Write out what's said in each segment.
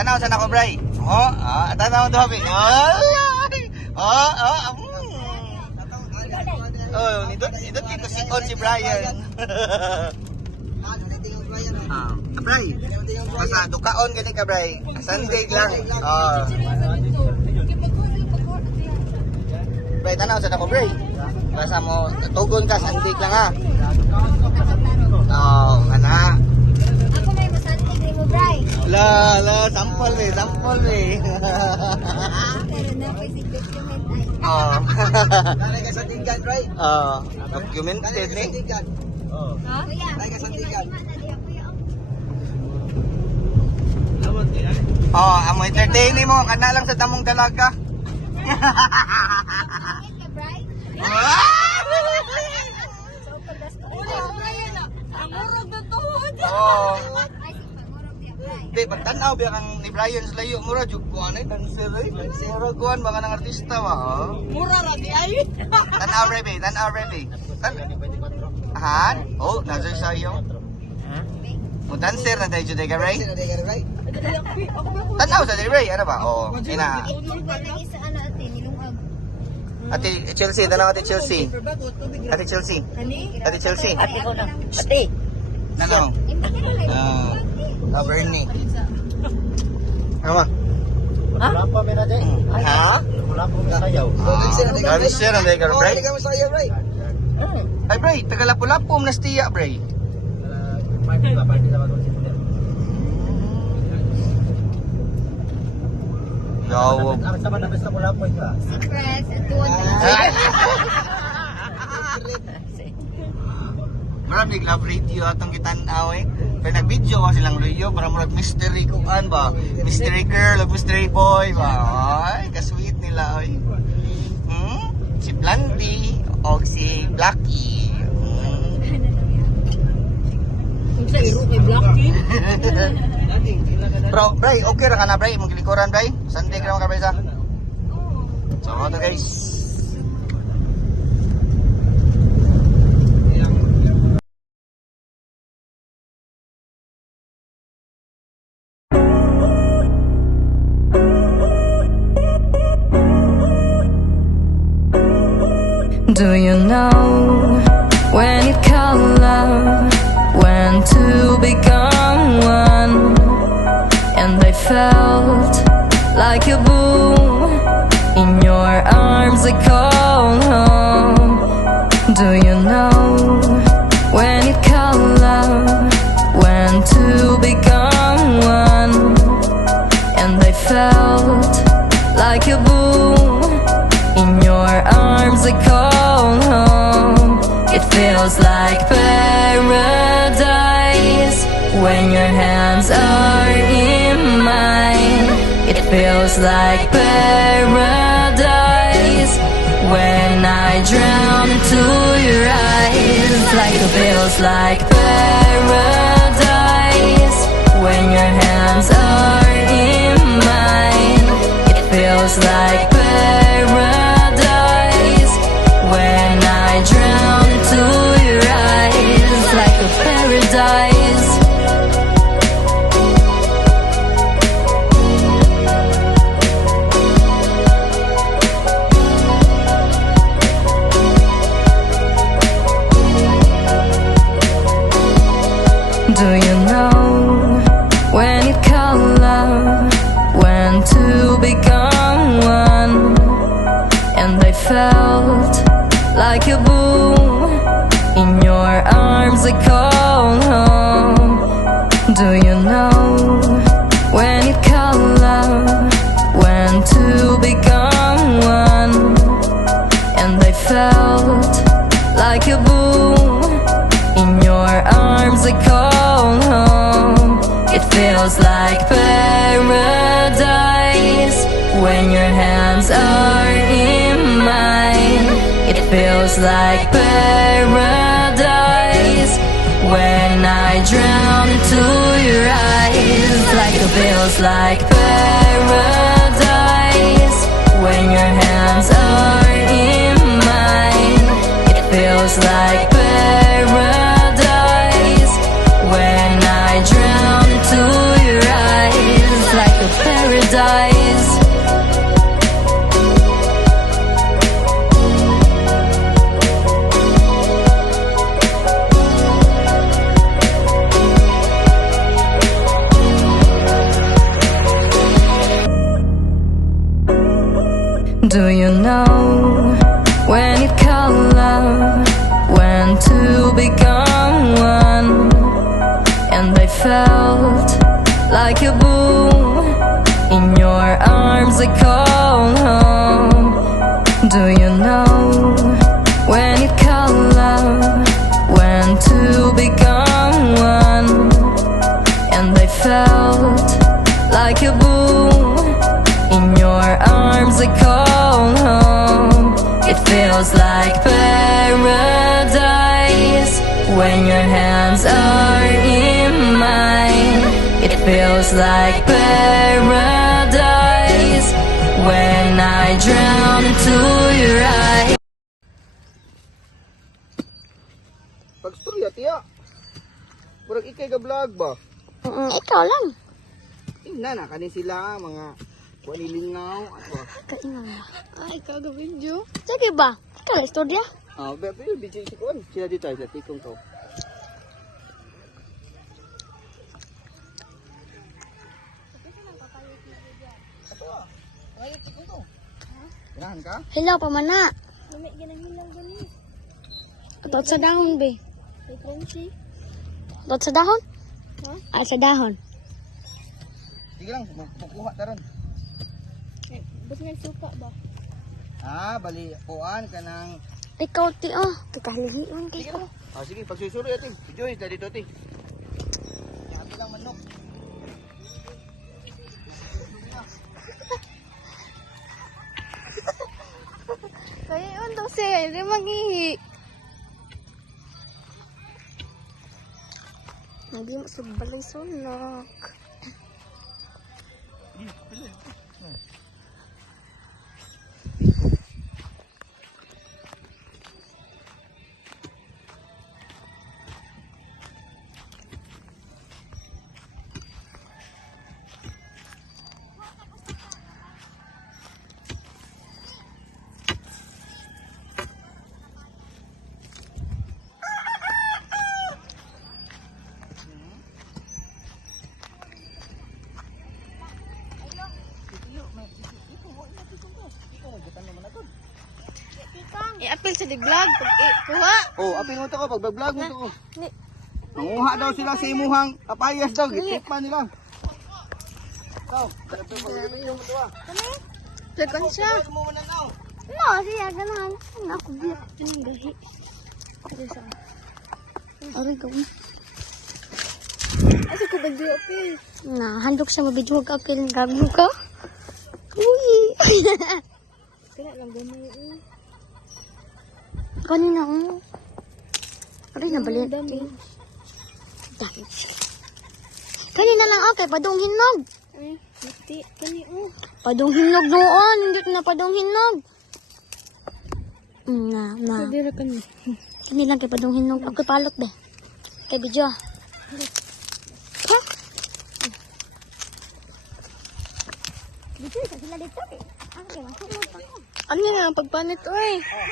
Tanaw sa nako, Bray. Tanaw to, Habi. Nidot dito si Brian. Bray, basta dukaon gani ka, Bray. Sunday lang. Bray, tanaw sa nako, Bray. Basta mo tugon ka, Sunday lang ha. Ana. Ako may masantig mo, Bray. Sampol eh. Pero na po si document ay. Nanay ka sa tinggan, Bray. Documented ni. Ha? Kuya. Nanay ka sa tinggan. Amo entertain mo, kana lang sa damong dalaga. Bray. Amurog na tuhod. Ay, si pangurog niya, Bray. Di, pagtanaw biya kang ni Brian sa layo, mura, jugkuhan eh, dancer eh. Dancer kuhan, baka ng artista ba, Mura ra di ay. Tanaw, Rebe. Han? Nazoy sa iyo. Dancer na tayo dyan, Ray. Bray. Tanaw sa Ray, ano ba? Ina. Lagi sa ano ate, nilungag. Ate Chelsea, tanaw Ate Chelsea. Ate Chelsea. Kani? Ate Chelsea. Ate. Tanaw. Bernie. Ama. Wala pa may natin. Ha? Wala pa may sayaw. Dancer na tayo, Bray. Hindi ka masayaw, Bray. Ay, Bray, tagalapu-lapom na stiya, Bray. Party sa mga simulan. Yawag. Ang sama na basta mula po ito. Secrets, at tuwan na. Maraming love radio atong kitanaw eh. Pero nag-video ka silang radio para murag mystery kuan ba? Mystery girl o mystery boy ba? Ay, ka-sweet nila oy. Si Blandy o si Blackie. Kung sa iro kay Blackie. Bro, Bray, okay ra ka na, Bray? Maglikuran, Bray? Sunday ka naman ka, Bray, sa? So, ito guys. Do you know when it called love, when to become one? And I felt like a boom in your arms. I called home. Do you know when it called love, when to become one? And I felt like a boom in your arms. I called home. It feels like paradise when your hands are in mine. It feels like paradise when I drown into your eyes. Like it feels like paradise when your hands are in mine. It feels like paradise when I drown into your eyes. Like a paradise. Do you know when it called love, when to become one? And I felt like a boom in your arms. I called home. Do you know when it called love, when to become one? And I felt like a boom in your arms. I called home. It feels like paradise when your hands are in mine. It feels like paradise when I drown into your eyes. Like it feels like paradise when your hands are in mine. It feels like paradise when I drown into your eyes. Like a felt like a boom. In your arms I call home. Do you know when it called love, when two become one? And I felt like a boom. In your arms I call home. It feels like paradise when your hands are in mine. It feels like paradise when I drown into your eyes. Pagstorya, tiya. Murag ikay ka vlog ba? Ikaw lang. Tingnan na kanin sila mga walilingaw at ba. Kaingan ba? Ay, ikaw ga video. Sige ba? Ikaw lang istorya. Ah, pero DJ si Kuan. Sila dito ay tikong to. Kailangan ka? Hello, pamana. Mamit ganang hilaw gani. Katot sa dahon, be. Katot sa dahon? Ha? Ah, sa dahon. Sige lang, magkukuha taron. Bus nga suka ba? Ah, bali kuan kanang. Ikaw, ti, oh. Kakahilihiwan kay Sige ko. lang. Ah, sige, pagsusuri ati. Si Joy, dito ati. Yabi lang manok. Kaya yun daw siya, hindi mag-ihi. Naging masubalay sunak. I-appeal sa dig-vlog. Kuha. Oh, apil mo to ko pag vlog mo to ko. Ni- Nanguha daw sila sa imuhang kapayas daw, gitikman nila. Daw, video mo to ah. Lagan siya. Mo man na. No, siya, ganahan. Ano ako, biyak. Anong gahi? Ano sa? Aray, gawin. Asa ko ba di appeal? Na, handog siya mabidyo ka appeal. Gago ka? Uy! Kaya lang gano'n. Kanina, oh. Aray, nabalit. Dami. Kanina lang, okay. Padong hinog. Ay, mati. Kanina, padong hinog doon. Hindi ko na padong hinog. Na. Sadira ka na. Kanina lang kay padong hinog. Ako palot ba? Kay video. Ha? Video, sila dito eh. Ano yan ang pagpanit, oy? Okay.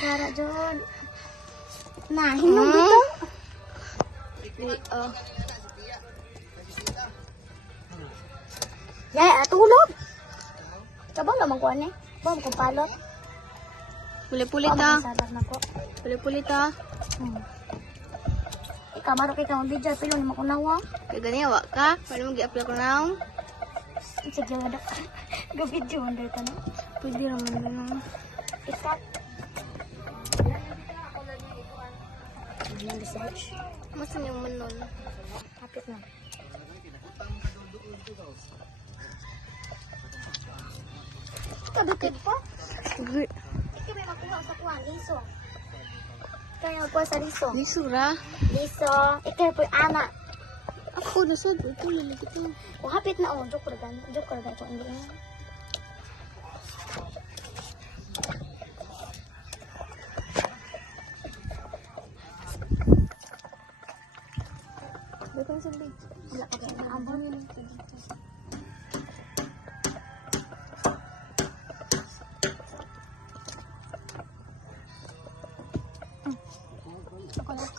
Gara John. Nah, hinog dito. Ya, tulog. Coba naman ko ani. Bom ko palot. Puli-puli ta. Puli-puli ta. Ikaw maro kay ka video pilo ni makunawa. Kay gani wa ka, paano mo gi-upload ko naw? Sige wala. Go video under ka na. Pwede raman na. Ikat. Anong research? Masa yung manon? Kapit na. Kabitid pa? Ikaw may makuha sa kuwan, liso. Ikaw yung makuha sa liso. Liso ra. Liso, ikaw po yung anak. Ako nasad ito lalaki to. O hapit na o, joke ko rin ko. Hindi na. Dito na sabi. Wala ka ba? Abang yun. Ako lang.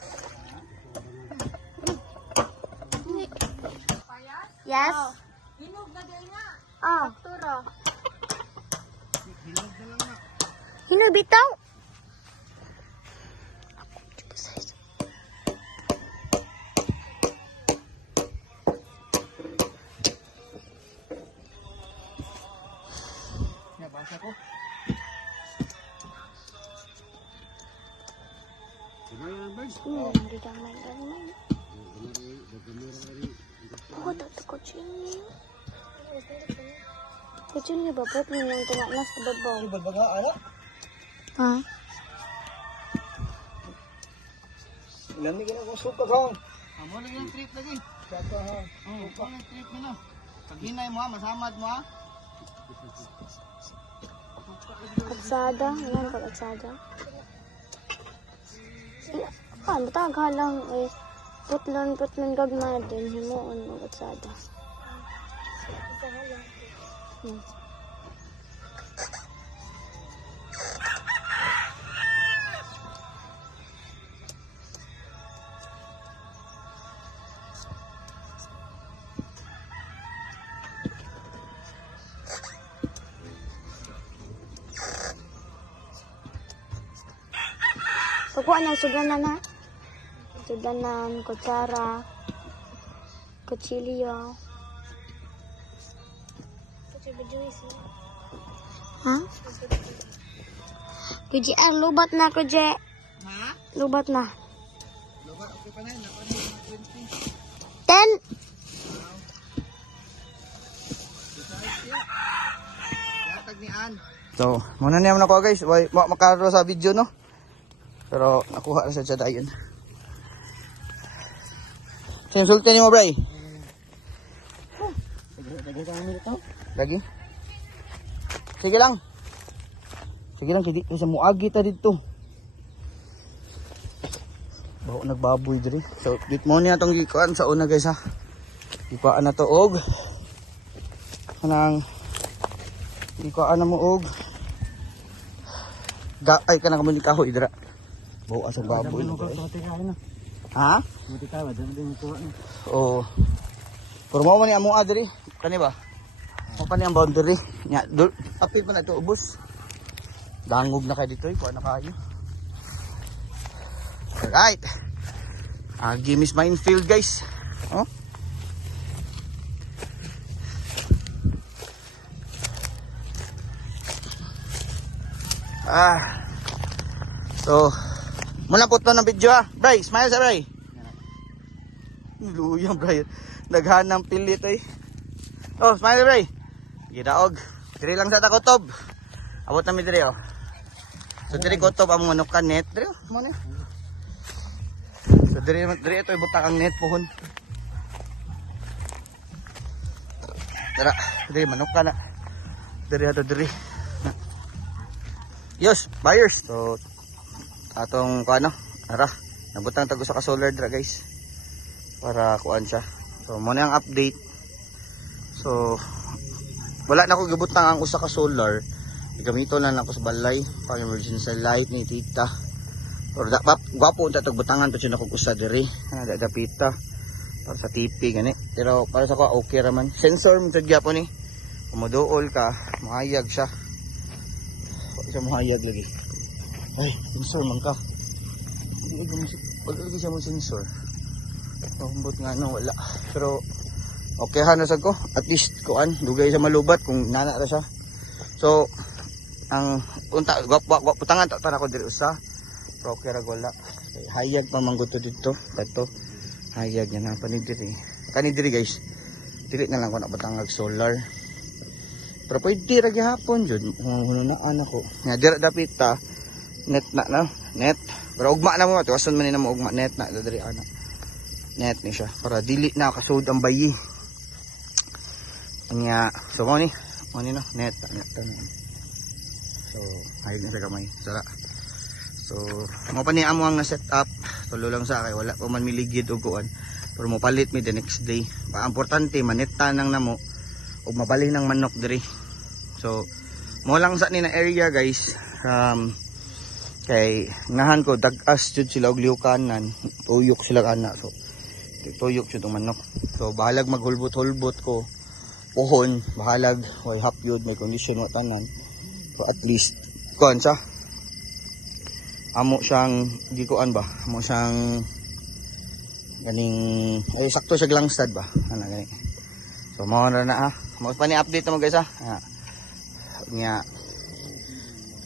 Yes? Hinog na din nga. Oh. Turo. Hinog bitaw? Basa ko. Hindi damay. Ako dito kutsini. Kutsini ba? Ba't mo nang tumanas sa babaw? Baga anak. Ha? Lamig na ko suka kang. Amo lang yung trip lagi. Saka ha. Oh, amo lang trip mo na. Pag hinay mo ha, masamad mo ha. Katsada. Ayan ka katsada. Paano? Tagalang eh. Putlon gagmay din. Himuon mo katsada. Pagkuha niya, sudanan na. Sudanan, kutsara, kutsilyo. Ha? Kuji, lubat na, kuji. Ha? Lubat na. Lugar, okay pa na yun. Nakuha na 20. 10. Latag ni Ann. So, muna niya ako guys. Makaro sa video no. Pero nakuha na sa dayon. Sinsulti ni mo, Bray. Lagi kang nito. Lagi. Sige lang. Sige lang, sige sa muagi ta dito. Bawo nagbaboy diri. So, dit mo niya tong gikuan sa una guys ha. Gikuan na to og kanang gikuan na mo og ay kanang mo ni kahoy dira. Bawo sa baboy. Ha? Muti ka ba din ko. Oo. Pero mo ni amo adiri, kani ba? Mo pa ni ang boundary. Nya, apil pa na to ubos. Dangog na kay dito, kuha na kayo. Alright. Gimis minefield guys. Oh. So, muna po ito ng video ha. Bray, smile sa Bray. Luyang Bray. Naghanang pilit eh. Oh, smile Bray. Gidaog. Diri lang sa takotob. Abot namin diri oh. So diri kotob ang manukan net. Diri oh. Mo ni. So diri ito ibutak ang net pohon. Tara, diri manukan na. Diri ato diri. Yes, buyers. So atong kuano, ara, nabutang tag usa ka solar dra guys. Para kuan siya. So mo na ang update. So wala na ko gibutang ang usa ka solar. Gamito lang ako sa balay pang emergency light ni tita. Or gwapo unta tag butangan pa siya nako usa diri. Ana dapita para sa TV gani. Pero para sa ko okay ra man. Sensor mo gyapon ni. Kumuduol ka, mahayag siya. Siya mahayag lagi. Ay, sensor man ka. Wala lagi siya mo sensor. Humbot nga no, wala. Pero okay ha na sad ko. At least kuan, dugay sa malubat kung nana ra siya. So ang unta putangan ta para ko diri usa. Pero okay ra wala. Hayag pa man to dito. Kato. Hayag yan na panidiri. Kanidiri guys. Dili na lang ko na batangag solar. Pero pwede ra gihapon jud. Hununaan ako. Nga dira dapit ta. Net na. Net. Pero ugma na mo. Tuwasan man ni na mo ugma net na. Diri ana. Net ni siya. Para dili na kasud ang bayi. Kanya. So mo ni. Mo ni no. Net. Net na. So hayag na sa kamay. Sara. So mo pa ni amo ang na set up. Tulo lang sa kay wala pa man miligid og kuan. Pero mo palit mi the next day. Pa importante manetta nang namo ug mabali ng manok diri. So mo lang sa ni na area guys. Kay nahan ko dag-as jud sila og liukanan. Tuyok sila kana. So tuyok jud ang manok. So bahalag maghulbot-hulbot ko. Pohon, bahalag way hap yun may condition wa tanan. So at least kuan sa amo siyang di kuan ba? Amo siyang ganing ay sakto siya langstad ba? Ana gani. So mao na ha. Mo pa ni update mo guys ha. Nya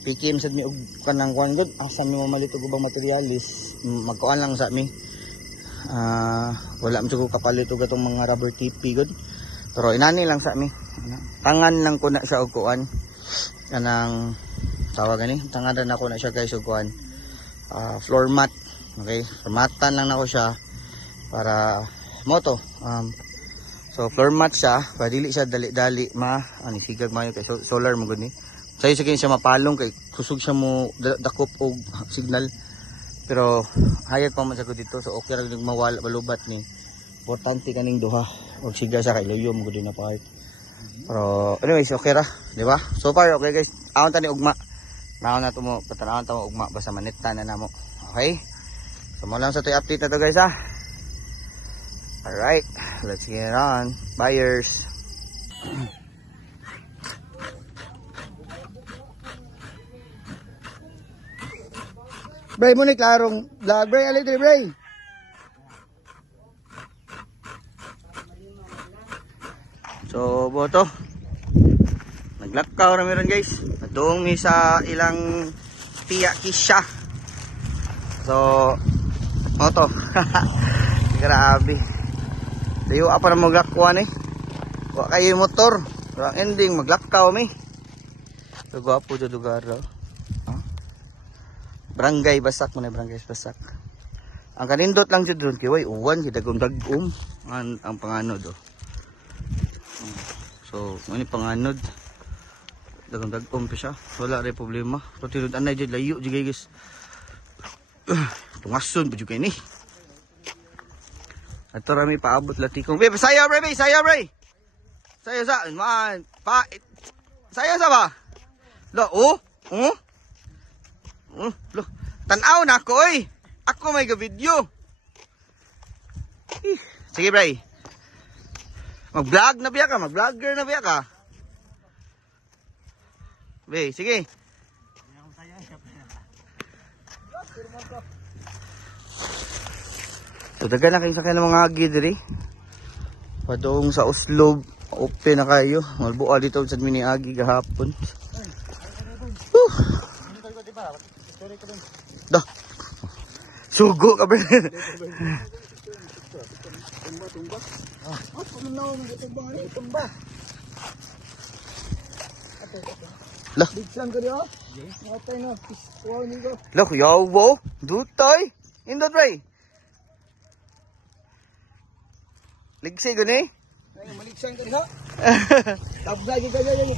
pikim sad mi og kanang kuan gud asa mi mamalit og ubang materialis magkuan lang sa mi. Wala man ko kapalit og atong mga rubber tipi gud. Pero inani lang sa mi. Tangan lang ko na siya og kuan. Kanang tawag gani, tangadan ako na siya guys og kuan. Floor mat. Okay, formatan lang nako siya para moto. So floor mat siya, para dili siya dali-dali ani sigag mayo kay solar mo gud ni. Sayo sige siya mapalong kay kusog siya mo dakop og signal. Pero hayag pa man sa ko dito so okay ra gyud mawala balubat ni. Importante kaning duha og siga sa kay loyo mo gud na part. Pero anyways okay ra, di ba? So far okay guys. Awon tani ugma. Naon na to mo patanawon ta mo ugma basta manetta na namo. Okay? So mo lang sa toy update na to guys ha. Alright, let's get it on. Buyers. Bray mo ni klarong vlog. Bray, alay diri Bray. So, boto. Naglakaw na meron guys. Atong sa ilang tiya kisya. So, moto. Grabe. Tayo apa na maglakwan eh. Wa kayo motor. Pero ang ending maglakaw mi. So, gwapo dito lugar daw. Barangay Basak mo na Barangay Basak. Ang kanindot lang dito doon kiway uwan kita dagom ang panganod oh. So, ano panganod? Dagom pa siya. Wala rin problema. So, tinod anay dyan layo dyan guys. Tungason pa dyan kayo ni. At rami paabot latikong. Be, sayo bre, sayo bre. Sayo sa, man. Sayo sa ba? Lo, oh? Lo, tanaw na ako eh. Ako may ka-video. Sige bre. Mag-vlog na biya ka, mag-vlogger na biya ka. Be, sige. So, dagan na kayo sa kanya ng mga agi diri. Padong sa Oslo, open na kayo. Malbuha dito sa mini agi gahapon. Dah. Sugo ka ba? Tumba. Lah. Bigsan ko diyo. Matay no. Wow ni go. Lah, yawo. Dutay. Indot ray. Ligsi ko ni. Ay maligsan ka diyo. Tablag ka diyo.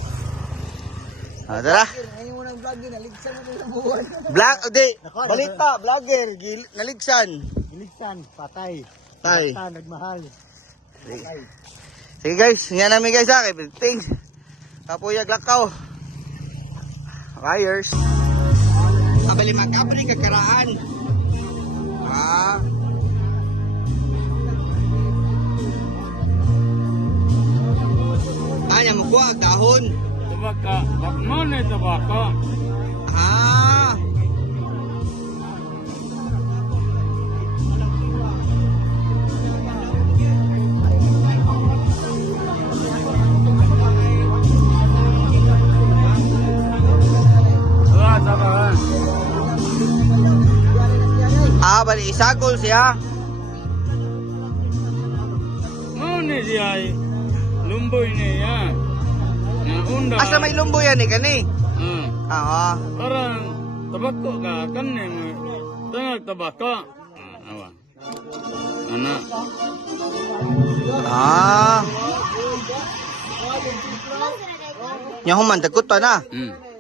Tara. Ngayon mo nang vlog din, naligsan mo sa buwan. Vlog, di. Balita, vlogger, naligsan. Naligsan, patay. Tay. Nagmahal. Sige guys, yan namin guys ha. Things. Kapuyag lakaw. Buyers. Kabali magkabali kakaraan. Tanya mo kuha, dahon. Tabaka, bakman ay tabaka. Bali isagol siya. Mau ni dia ay lumboy ni ya. Na unda. Asa may lumbo yan eh, kani? Oo. Parang tabako ka kan ni mo. Tangal tabako. Awa. Ana. Ah. Nyahuman, takot pa na.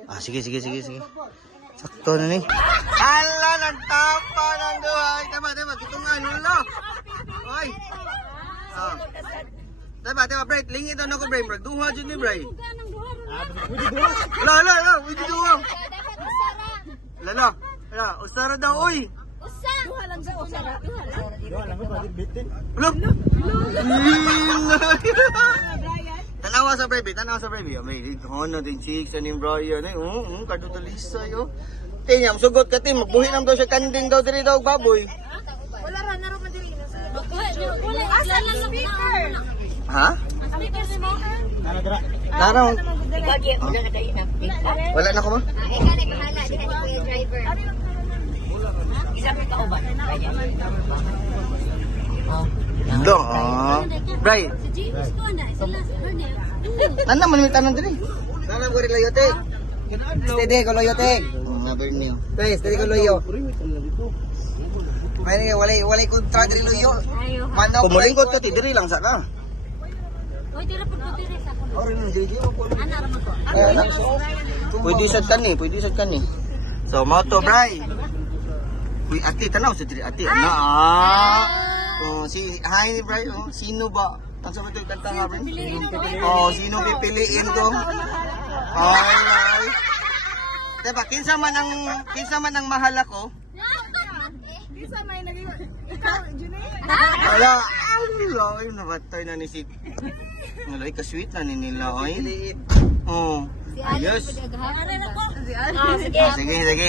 Ah, sige. Sakto na ni. Ala, nagtapa ng duhay. Tama, kitungan, ulo. Oy. Ah. Tama, Bray. Lingi daw na ko, Bray. Duha dyan ni Bray. Ala, widi duha. Lala, usara daw, oy. Ulo. Tanawa sa baby. May hono din chicks ni Brian ay kado talisa yo. Tingam sugot ka tim, magbuhi nam daw siya kanding daw diri daw baboy. Wala ra na ro man diri. Asa na speaker? Ha? Speaker si mo? Laraw. Wala na ko ba? Ikaw na bahala, di ka ni Kuya Driver. Do. Bray. Nana man mi tanan diri. Nana ko ri loyote. Steady ko loyote. Bernio. Guys, steady ko loyo. May wala kontra diri loyo. Manok. Kumuling ko to diri lang sa ka. Oy, tira pud ko diri sa kuno. Ori man diri ko. Ana ra man ko. Pwede sad kan ni. So mo to Bray. Uy, ate tanaw sa diri ate. Ana Oh, si hi ni Bray. Sino ba? Ang sabi ko kanta nga Bray. Oh, sino pipiliin ko? Ay. Diba, kinsa man ang mahal ako? Isa may naging ikaw, Junay. Wala. Ay, nabatay na ni si... Nalay ka-sweet na ni nila. Ay. Oh. Ayos. Ano na ko? Sige.